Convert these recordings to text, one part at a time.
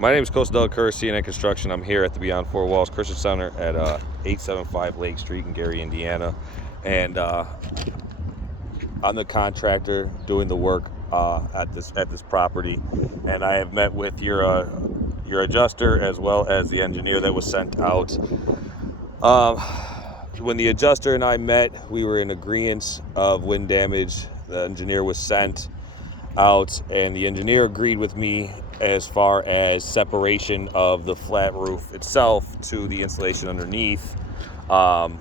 My name is Coach Doug Kerr, CNN Construction. I'm here at the Beyond 4 Walls Christian Center at 875 Lake Street in Gary, Indiana. And I'm the contractor doing the work at this property. And I have met with your adjuster as well as the engineer that was sent out. When the adjuster and I met, we were in agreement of wind damage. The engineer was sent out, and the engineer agreed with me as far as separation of the flat roof itself to the insulation underneath. However,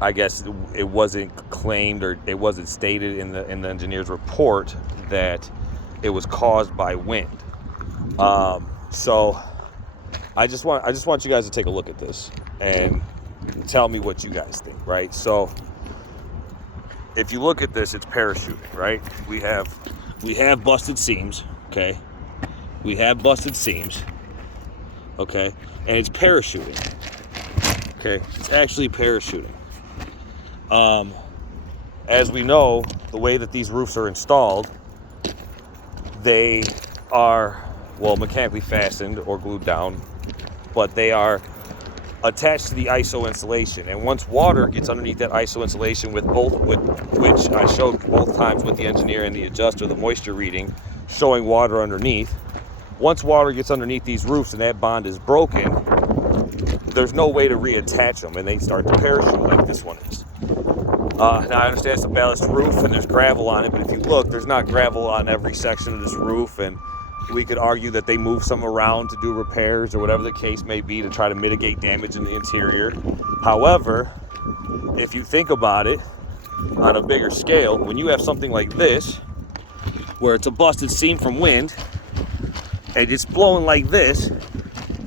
I guess it wasn't claimed, or it wasn't stated in the engineer's report that it was caused by wind. So I just want you guys to take a look at this and tell me what you guys think, right? So if you look at this, it's parachuting, right? We have busted seams, okay? We have busted seams, okay? And it's parachuting, okay? It's actually parachuting. As we know, the way that these roofs are installed, they are, well, mechanically fastened or glued down, but they are attached to the ISO insulation. And once water gets underneath that ISO insulation, which I showed both times with the engineer and the adjuster, the moisture reading showing water underneath. Once water gets underneath these roofs and that bond is broken, there's no way to reattach them, and they start to parachute like this one is. Now I understand it's a ballast roof and there's gravel on it, but if you look, there's not gravel on every section of this roof, and we could argue that they move some around to do repairs or whatever the case may be to try to mitigate damage in the interior. However, if you think about it on a bigger scale, when you have something like this, where it's a busted seam from wind, and it's blowing like this,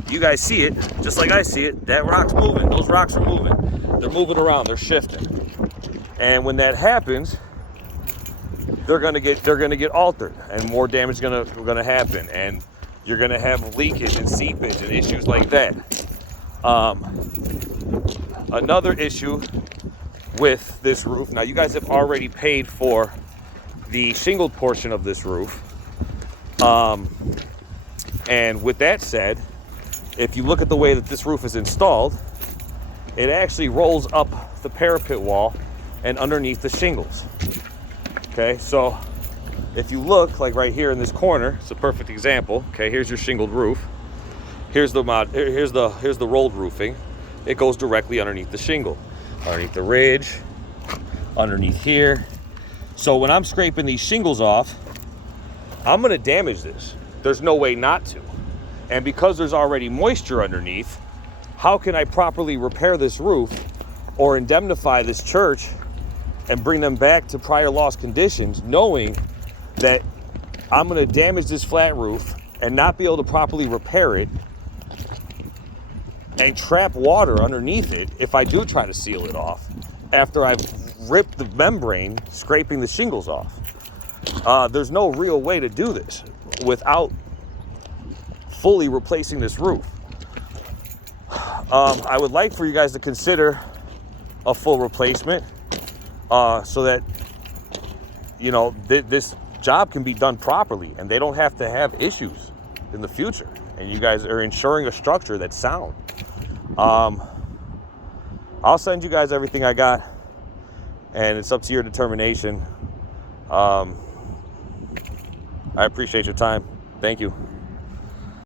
you guys see it, just like I see it, that rock's moving, those rocks are moving. They're moving around, they're shifting. And when that happens, they're gonna get altered, and more damage is gonna happen, and you're gonna have leakage and seepage and issues like that. Another issue with this roof, now you guys have already paid for the shingled portion of this roof, and with that said, if you look at the way that this roof is installed, it actually rolls up the parapet wall and underneath the shingles. Okay, so if you look, like right here in this corner, it's a perfect example. Okay, here's your shingled roof. Here's the rolled roofing. It goes directly underneath the shingle, underneath the ridge, underneath here. So when I'm scraping these shingles off, I'm gonna damage this. There's no way not to. And because there's already moisture underneath, how can I properly repair this roof or indemnify this church and bring them back to prior loss conditions, knowing that I'm gonna damage this flat roof and not be able to properly repair it and trap water underneath it if I do try to seal it off after I've ripped the membrane, scraping the shingles off. There's no real way to do this without fully replacing this roof. I would like for you guys to consider a full replacement, so that, you know, this job can be done properly and they don't have to have issues in the future, and you guys are ensuring a structure that's sound. I'll send you guys everything I got, and it's up to your determination. I appreciate your time. Thank you.